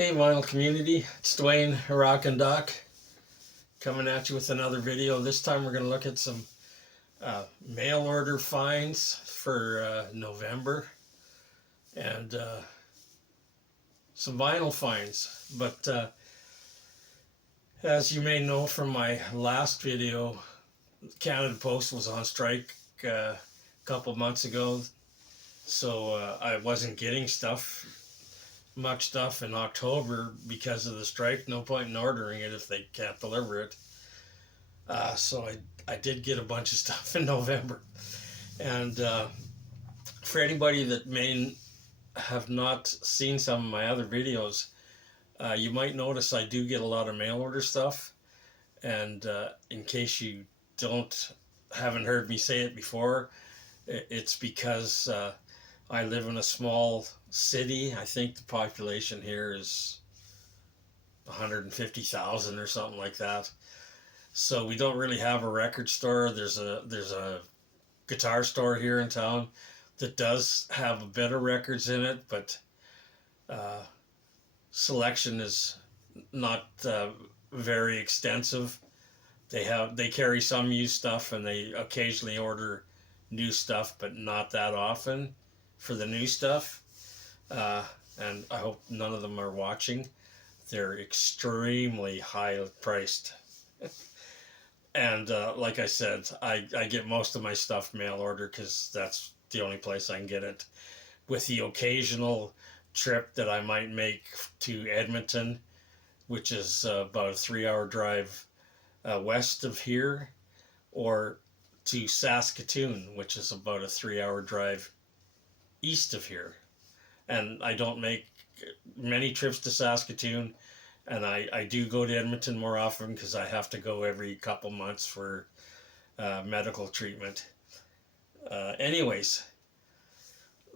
Hey vinyl community, it's Dwayne Rock and Doc coming at you with another video. This time we're going to look at some mail order finds for November and some vinyl finds. But as you may know from my last video, Canada Post was on strike a couple months ago, so I wasn't getting much stuff in October because of the strike. No point in ordering it if they can't deliver it. So I did get a bunch of stuff in November. And for anybody that may have not seen some of my other videos, you might notice I do get a lot of mail order stuff. And in case you haven't heard me say it before, it's because I live in a small city. I think the population here is 150,000 or something like that. So we don't really have a record store. There's a guitar store here in town that does have a bit of records in it, but selection is not very extensive. They carry some used stuff, and they occasionally order new stuff, but not that often for the new stuff. And I hope none of them are watching. They're extremely high priced. And like I said, I get most of my stuff mail order because that's the only place I can get it, with the occasional trip that I might make to Edmonton, which is about a 3-hour drive west of here, or to Saskatoon, which is about a 3-hour drive east of here. And I don't make many trips to Saskatoon, and I do go to Edmonton more often because I have to go every couple months for medical treatment. Anyways,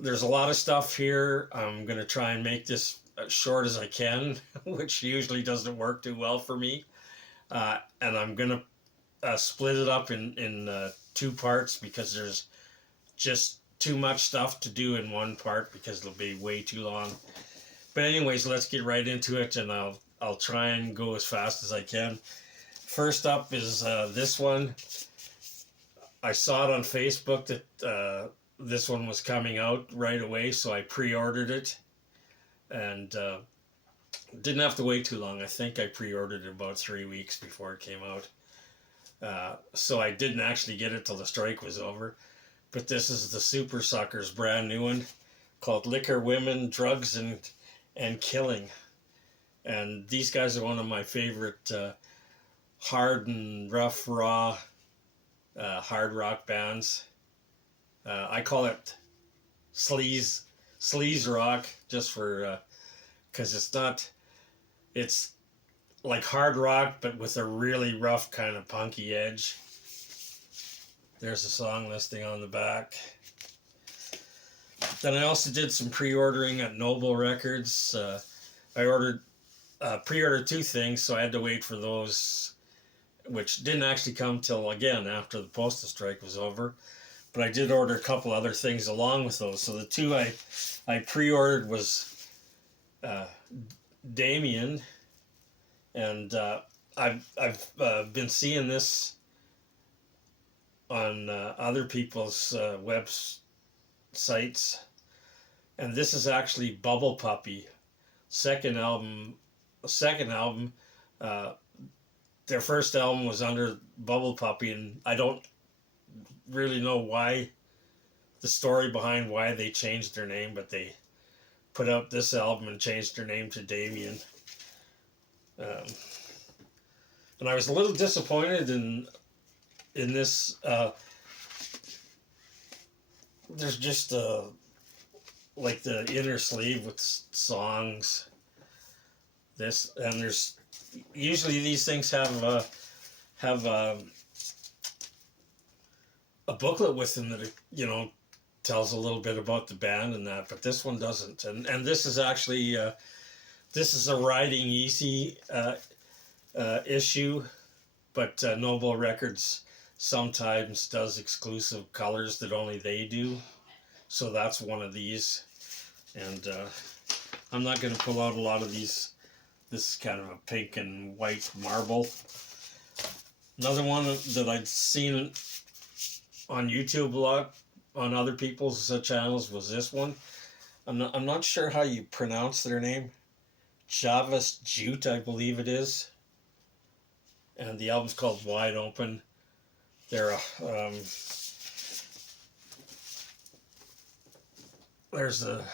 there's a lot of stuff here. I'm going to try and make this as short as I can, which usually doesn't work too well for me. And I'm going to split it up in 2 parts because there's just too much stuff to do in one part because it'll be way too long. But anyways, let's get right into it, and I'll try and go as fast as I can. First up is this one. I saw it on Facebook that this one was coming out right away, so I pre-ordered it, and didn't have to wait too long. I think I pre-ordered it about 3 weeks before it came out. So I didn't actually get it till the strike was over. But this is the Super Suckers brand new one called Liquor, Women, Drugs, and Killing. And these guys are one of my favorite hard and rough, raw hard rock bands. I call it sleaze rock just for because it's like hard rock but with a really rough kind of punky edge. There's a song listing on the back. Then I also did some pre-ordering at Noble Records. I pre-ordered 2 things, so I had to wait for those, which didn't actually come till, again, after the postal strike was over. But I did order a couple other things along with those. So the 2 I pre-ordered was Damien, and I've been seeing this on other people's websites, and this is actually Bubble Puppy second album. Their first album was under Bubble Puppy, and I don't really know why, the story behind why they changed their name, but they put out this album and changed their name to Damien. And I was a little disappointed in this. There's just like the inner sleeve with songs. And there's usually these things have a booklet with them that tells a little bit about the band and that, but this one doesn't. And this is actually this is a Riding Easy issue, but Noble Records sometimes does exclusive colors that only they do, so that's one of these. And I'm not going to pull out a lot of these. This is kind of a pink and white marble. Another one that I'd seen on YouTube a lot on other people's channels was this one. I'm not sure how you pronounce their name. Javis Jute, I believe it is. And the album's called Wide Open. They're there's a,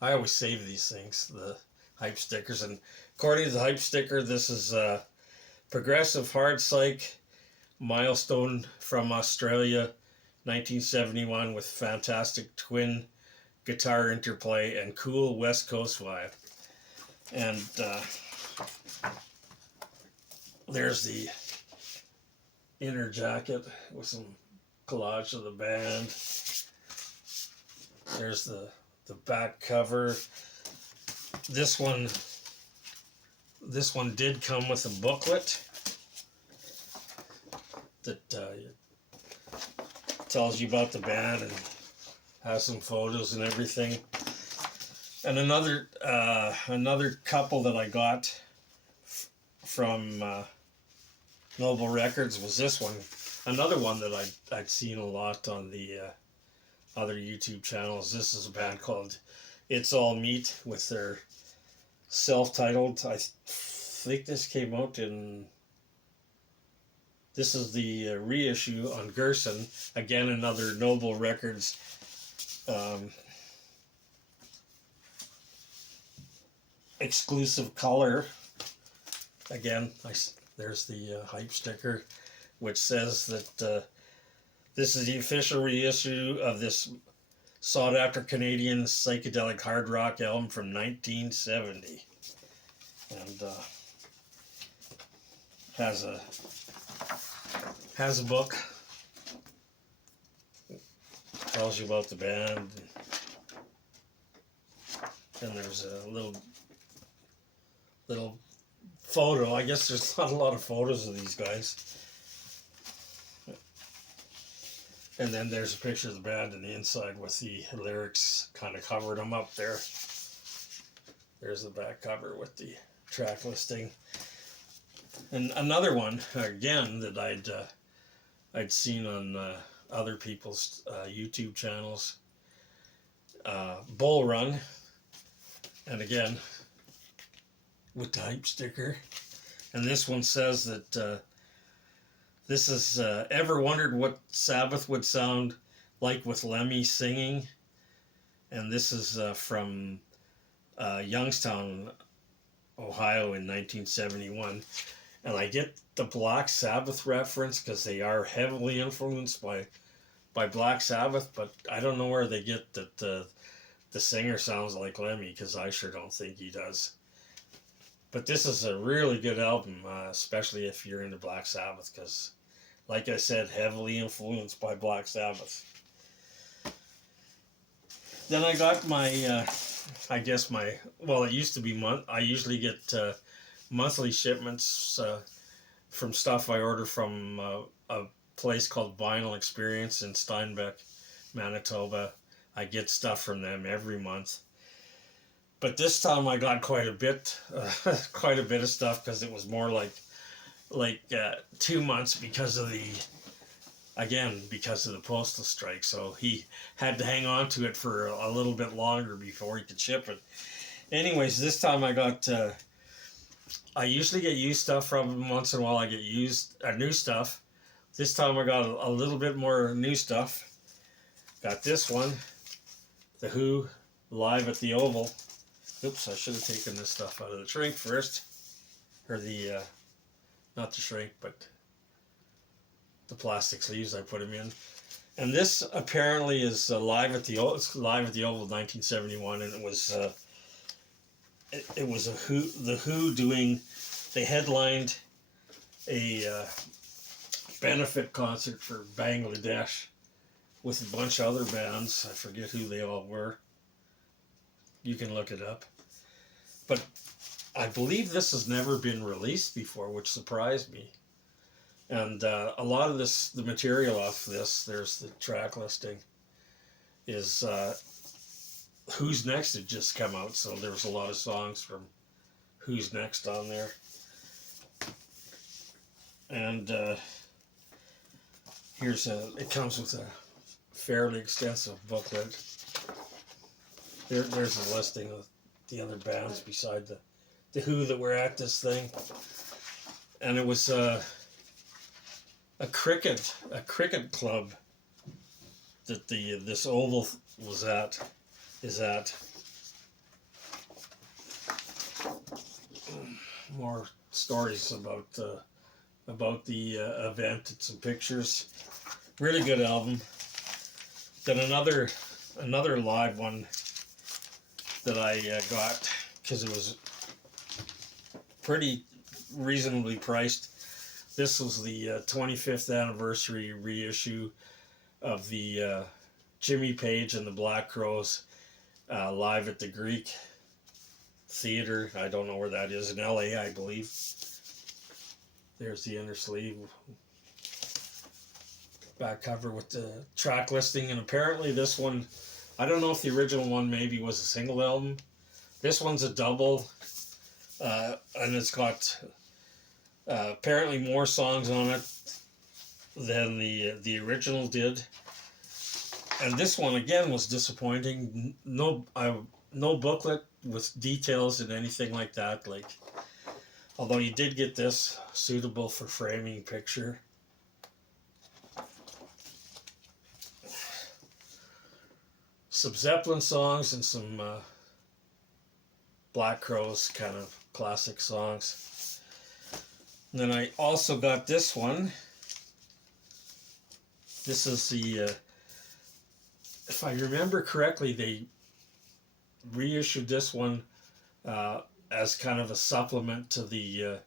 I always save these things, the hype stickers, and according to the hype sticker, this is progressive hard psych milestone from Australia, 1971, with fantastic twin guitar interplay and cool West Coast vibe. And there's the inner jacket with some collage of the band. There's the back cover. This one did come with a booklet that tells you about the band and has some photos and everything. And another couple that I got from Noble Records was this one. Another one that I'd seen a lot on the other YouTube channels. This is a band called It's All Meat with their self-titled. I think this came out in. This is the reissue on Gerson. Again, another Noble Records exclusive color. Again, there's the hype sticker, which says that this is the official reissue of this sought-after Canadian psychedelic hard rock album from 1970, and has a book, tells you about the band, and there's a little photo. I guess there's not a lot of photos of these guys. And then there's a picture of the band on the inside with the lyrics kind of covered them up there. There's the back cover with the track listing. And another one, again, that I'd seen on other people's YouTube channels, Bull Run, and again, with the hype sticker. And this one says that this is, ever wondered what Sabbath would sound like with Lemmy singing? And this is from Youngstown, Ohio in 1971. And I get the Black Sabbath reference because they are heavily influenced by Black Sabbath, but I don't know where they get that the singer sounds like Lemmy, because I sure don't think he does. But this is a really good album, especially if you're into Black Sabbath, because, like I said, heavily influenced by Black Sabbath. Then I got my, it used to be I usually get monthly shipments from stuff I order from a place called Vinyl Experience in Steinbeck, Manitoba. I get stuff from them every month. But this time I got quite a bit of stuff, because it was more like 2 months because of the postal strike. So he had to hang on to it for a little bit longer before he could ship it. Anyways, this time I got, I usually get used stuff from him. Once in a while I get new stuff. This time I got a little bit more new stuff. Got this one, The Who, Live at the Oval. Oops, I should have taken this stuff out of the shrink first. Or the, not the shrink, but the plastic sleeves I put them in. And this apparently is Live at the Oval 1971, and it was the Who doing, they headlined a benefit concert for Bangladesh with a bunch of other bands. I forget who they all were. You can look it up. But I believe this has never been released before, which surprised me. And a lot of the material off this, there's the track listing, is Who's Next had just come out, so there was a lot of songs from Who's Next on there. And it comes with a fairly extensive booklet. There's a listing of the other bands beside the Who that were at this thing. And it was a cricket club that this oval is at. More stories about the event and some pictures. Really good album. Then another live one that I got because it was pretty reasonably priced. This was the 25th anniversary reissue of the Jimmy Page and the Black Crowes live at the Greek Theater. I don't know where that is, in LA, I believe. There's the inner sleeve. Back cover with the track listing, and apparently this one, I don't know if the original one maybe was a single album. This one's a double, and it's got apparently more songs on it than the original did. And this one again was disappointing. No booklet with details and anything like that. Like, although you did get this suitable for framing picture. Some Zeppelin songs and some Black Crowes kind of classic songs. And then I also got this one. This is the, if I remember correctly, they reissued this one as kind of a supplement to the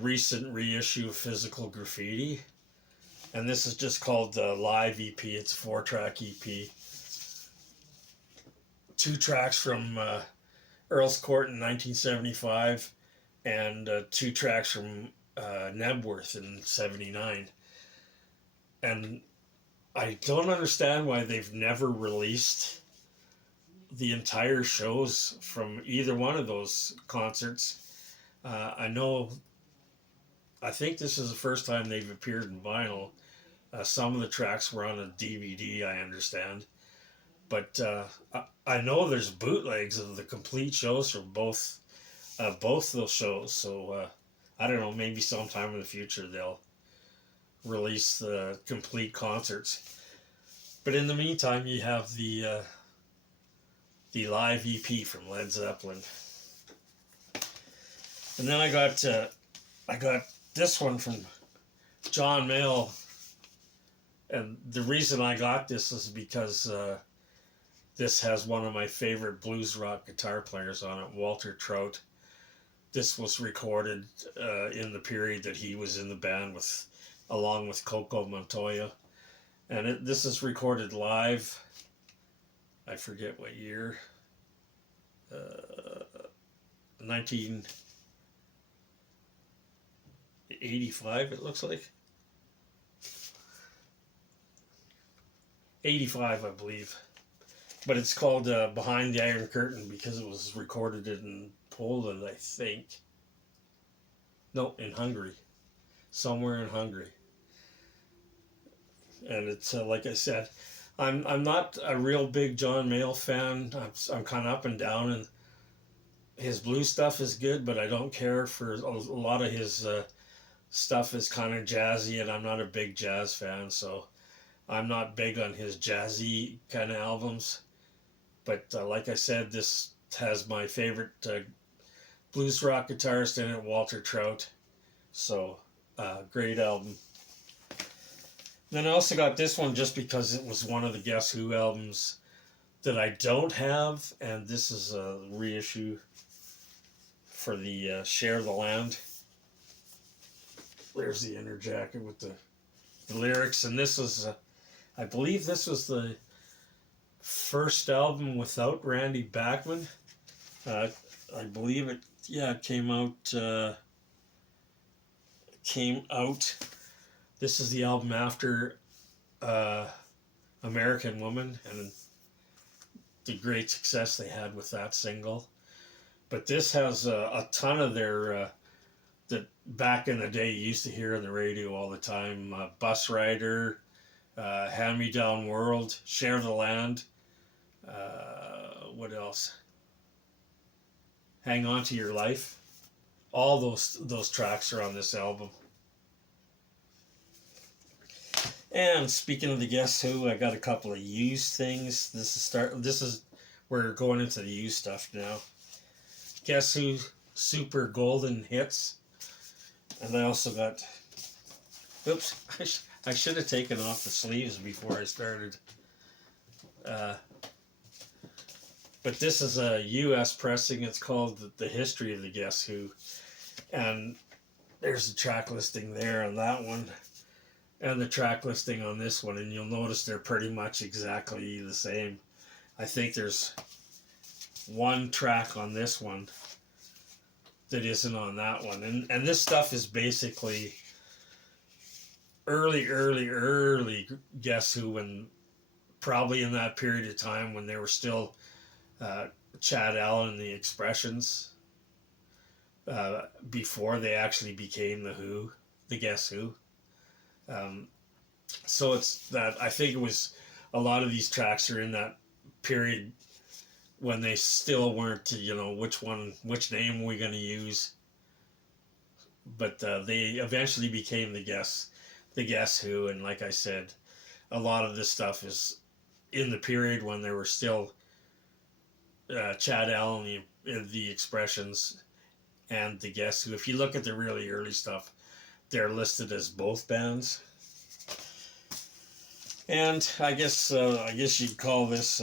recent reissue of Physical Graffiti. And this is just called the Live EP. It's a 4-track EP. 2 tracks from Earl's Court in 1975 and 2 tracks from Nebworth in 79. And I don't understand why they've never released the entire shows from either one of those concerts. I think this is the first time they've appeared in vinyl. Some of the tracks were on a DVD, I understand. But I know there's bootlegs of the complete shows from both those shows. So I don't know, maybe sometime in the future they'll release the complete concerts. But in the meantime, you have the live EP from Led Zeppelin. And then I got this one from John Mayall. And the reason I got this is because this has one of my favorite blues rock guitar players on it, Walter Trout. This was recorded in the period that he was in the band along with Coco Montoya. And this is recorded live. I forget what year. 1985, it looks like. 85, I believe. But it's called Behind the Iron Curtain because it was recorded in Poland, I think. No, in Hungary. Somewhere in Hungary. And it's, like I said, I'm not a real big John Mayall fan. I'm kind of up and down, and his blues stuff is good, but I don't care for a lot of his stuff is kind of jazzy, and I'm not a big jazz fan, so I'm not big on his jazzy kind of albums. But like I said, this has my favorite blues rock guitarist in it, Walter Trout. So, great album. Then I also got this one just because it was one of the Guess Who albums that I don't have, and this is a reissue for the Share the Land. There's the inner jacket with the lyrics, and this was, I believe this was the first album without Randy Bachman. I believe it, it came out. This is the album after American Woman, and the great success they had with that single. But this has a ton of their that back in the day you used to hear on the radio all the time. Bus Rider, Hand Me Down World, Share the Land. What else? Hang On to Your Life. All those tracks are on this album. And speaking of the Guess Who, I got a couple of used things. This is we're going into the used stuff now. Guess Who Super Golden Hits. And I also got, oops, I should have taken off the sleeves before I started. But this is a U.S. pressing. It's called The History of the Guess Who. And there's the track listing there on that one. And the track listing on this one. And you'll notice they're pretty much exactly the same. I think there's one track on this one that isn't on that one. And this stuff is basically early Guess Who, when probably in that period of time when they were still Chad Allen and the Expressions, before they actually became the Who, the Guess Who. So it's that, I think it was, a lot of these tracks are in that period when they still weren't, which name are we going to use? But they eventually became the Guess Who, and like I said, a lot of this stuff is in the period when they were still Chad Allen, the Expressions, and the Guess Who. If you look at the really early stuff, they're listed as both bands. And I guess you'd call this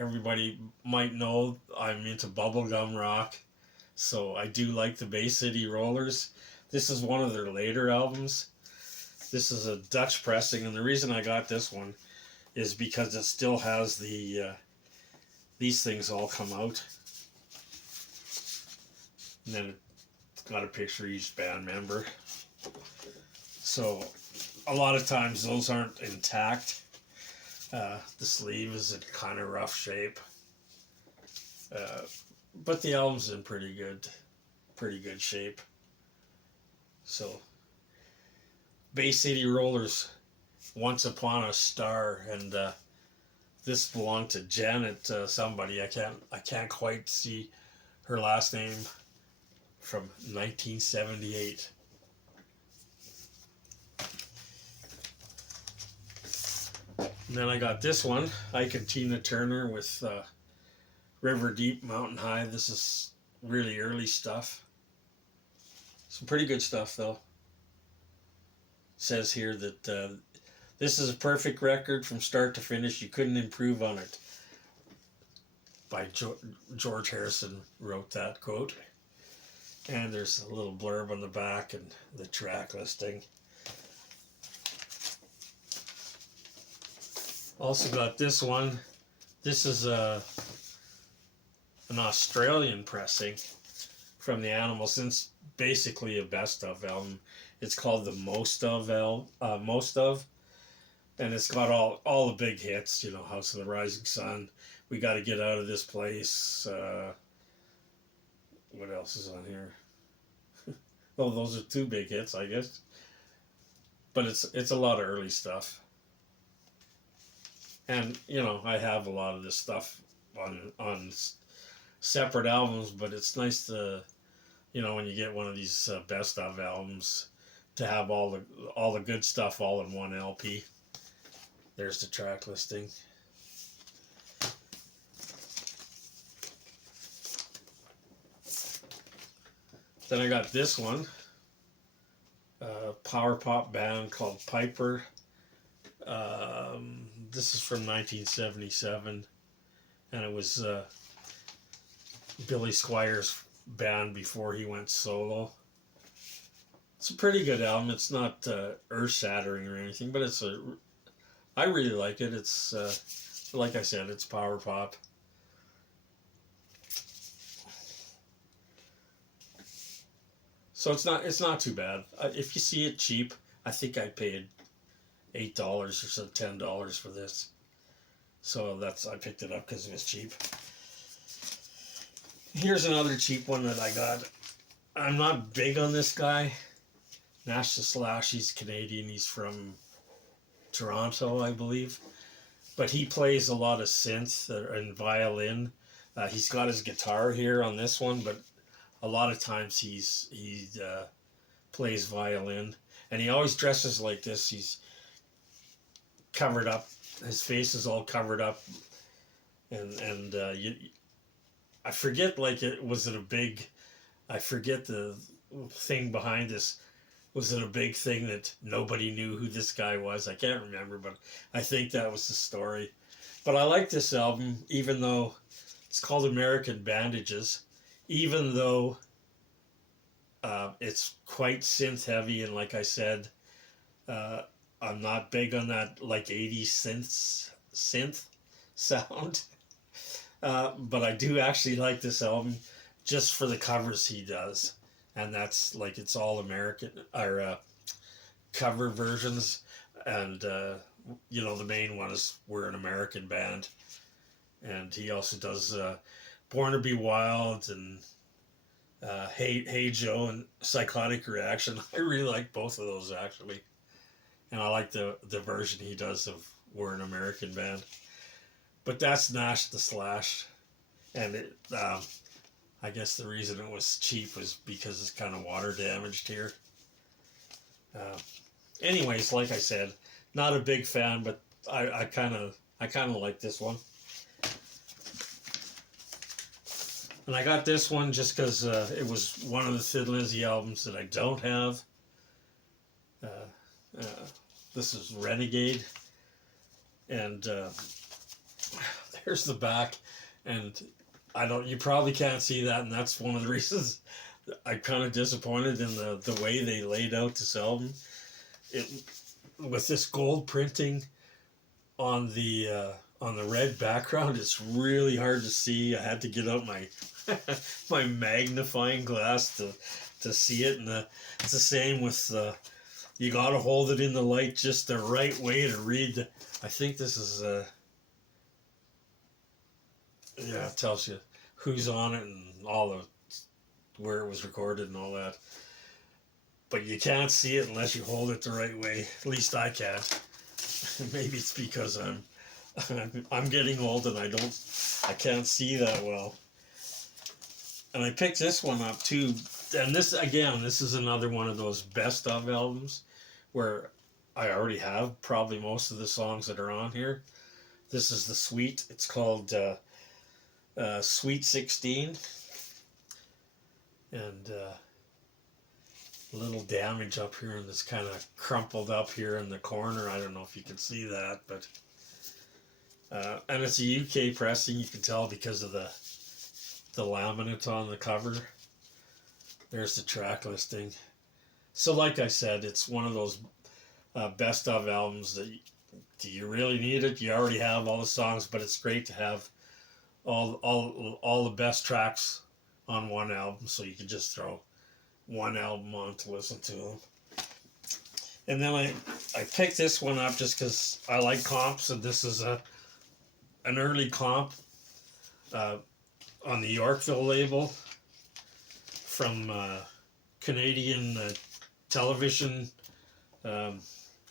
everybody might know I'm into bubblegum rock, so I do like the Bay City Rollers. This is one of their later albums. This is a Dutch pressing, and the reason I got this one is because it still has these things all come out. And then it's got a picture of each band member. So a lot of times those aren't intact. The sleeve is in kind of rough shape. But the album's in pretty good shape. So Bay City Rollers, Once Upon a Star, and this belonged to Janet somebody. I can't quite see her last name, from 1978. And then I got this one, Ike and Tina Turner with River Deep, Mountain High. This is really early stuff. Some pretty good stuff, though. It says here that this is a perfect record from start to finish. You couldn't improve on it. By George Harrison wrote that quote. And there's a little blurb on the back and the track listing. Also got this one. This is an Australian pressing from the Animals. It's basically a best of album. It's called the Most Of, and it's got all the big hits. House of the Rising Sun, We Got to Get Out of This Place. What else is on here? Oh, those are two big hits, I guess. But it's a lot of early stuff. And, I have a lot of this stuff on separate albums, but it's nice to, when you get one of these best of albums, to have all the good stuff all in one LP. There's the track listing. Then I got this one, a power pop band called Piper. This is from 1977, and it was Billy Squier's band before he went solo. It's a pretty good album. It's not earth-shattering or anything, but I really like it. It's like I said, it's power pop. So it's not too bad. If you see it cheap, I think I paid $8 or so, $10 for this. So I picked it up because it was cheap. Here's another cheap one that I got. I'm not big on this guy. Nash the Slash, he's Canadian. He's from Toronto, I believe. But he plays a lot of synth and violin. He's got his guitar here on this one, but a lot of times he plays violin. And he always dresses like this. He's covered up. His face is all covered up. And I forget, like, I forget the thing behind this. Was it a big thing that nobody knew who this guy was? I can't remember, but I think that was the story. But I like this album, even though it's called American Bandages, even though it's quite synth heavy, and like I said, I'm not big on that like 80s synth sound. But I do actually like this album just for the covers he does. And that's like, it's all American or cover versions. And, the main one is We're an American Band. And he also does Born to Be Wild and Hey Joe and Psychotic Reaction. I really like both of those, actually. And I like the version he does of We're an American Band. But that's Nash the Slash. And I guess the reason it was cheap was because it's kind of water damaged here. Anyways, like I said, not a big fan, but I kind of like this one. And I got this one just because it was one of the Thin Lizzy albums that I don't have. This is Renegade. And there's the back. And you probably can't see that, and that's one of the reasons I'm kind of disappointed in the way they laid out this album. With this gold printing on the red background, it's really hard to see. I had to get out my my magnifying glass to see it, and it's the same with you got to hold it in the light just the right way to read. I think this is it tells you who's on it and where it was recorded and all that. But you can't see it unless you hold it the right way. At least I can't. Maybe it's because I'm getting old and I can't see that well. And I picked this one up too. And this is another one of those best of albums where I already have probably most of the songs that are on here. This is the Sweet. It's called Sweet 16. And a little damage up here, and it's kind of crumpled up here in the corner. I don't know if you can see that, but and it's a UK pressing. You can tell because of the laminate on the cover. There's the track listing. So like I said, it's one of those best of albums that do you really need it? You already have all the songs, but it's great to have all the best tracks on one album, so you can just throw one album on to listen to them. And then I picked this one up just because I like comps, and this is an early comp on the Yorkville label from Canadian Television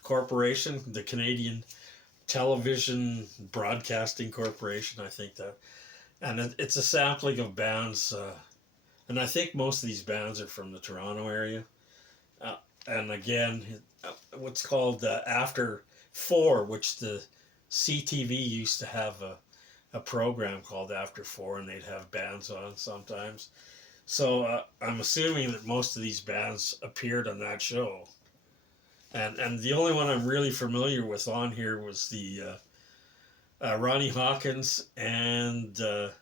Corporation, the Canadian Television Broadcasting Corporation, I think that. And it's a sampling of bands, and I think most of these bands are from the Toronto area. And again, what's called After 4, which the CTV used to have a program called After 4, and they'd have bands on sometimes. So I'm assuming that most of these bands appeared on that show. And the only one I'm really familiar with on here was the Ronnie Hawkins and the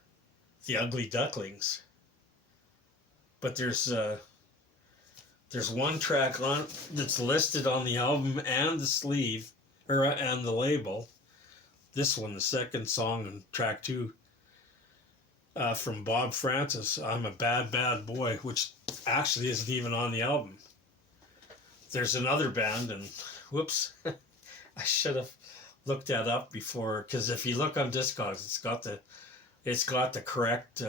Ugly Ducklings. But there's one track on that's listed on the album and the sleeve, and the label. This one, the second song on track 2, from Bob Francis, I'm a Bad Bad Boy, which actually isn't even on the album. there's another band, and whoops, I should have looked that up before, because if you look on Discogs, it's got the correct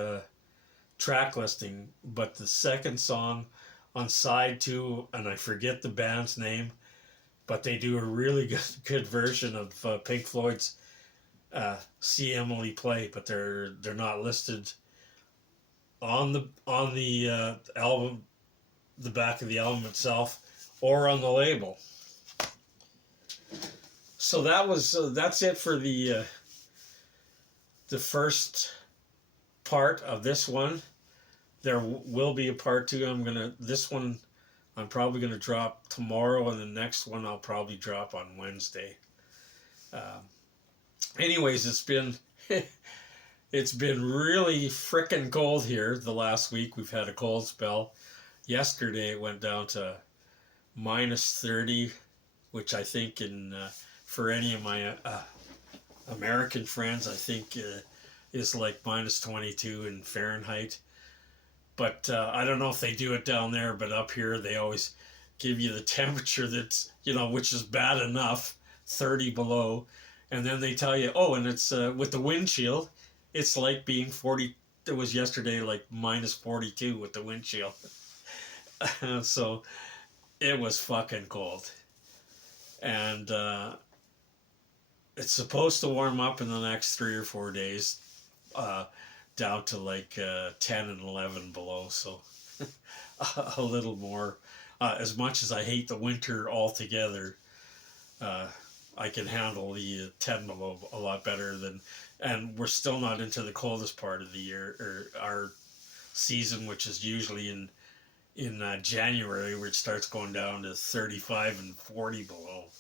track listing, but the second song on side 2, and I forget the band's name, but they do a really good version of Pink Floyd's "See Emily Play," but they're not listed on the album, the back of the album itself, or on the label. So that's it for the first part of this one. There will be a part 2. This one I'm probably gonna drop tomorrow, and the next one I'll probably drop on Wednesday. Anyways, it's been really frickin' cold here the last week. We've had a cold spell. Yesterday it went down to -30, which I think for any of my American friends, I think is like -22 in Fahrenheit. But I don't know if they do it down there, but up here they always give you the temperature that's, which is bad enough, 30 below. And then they tell you, oh, and it's with the wind chill, it's like being 40. It was yesterday like -42 with the wind chill. So it was fucking cold. And it's supposed to warm up in the next 3 or 4 days, down to like 10 and 11 below. So a little more. As much as I hate the winter altogether, I can handle the 10 below a lot better than, and we're still not into the coldest part of the year, or our season, which is usually in January, where it starts going down to 35 and 40 below.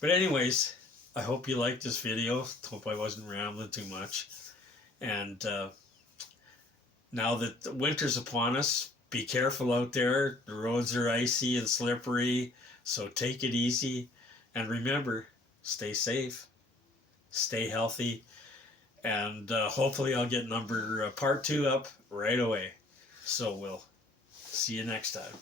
But anyways, I hope you liked this video. Hope I wasn't rambling too much. And now that the winter's upon us, be careful out there. The roads are icy and slippery, so take it easy. And remember, stay safe, stay healthy, and hopefully I'll get part 2 up right away. So we'll see you next time.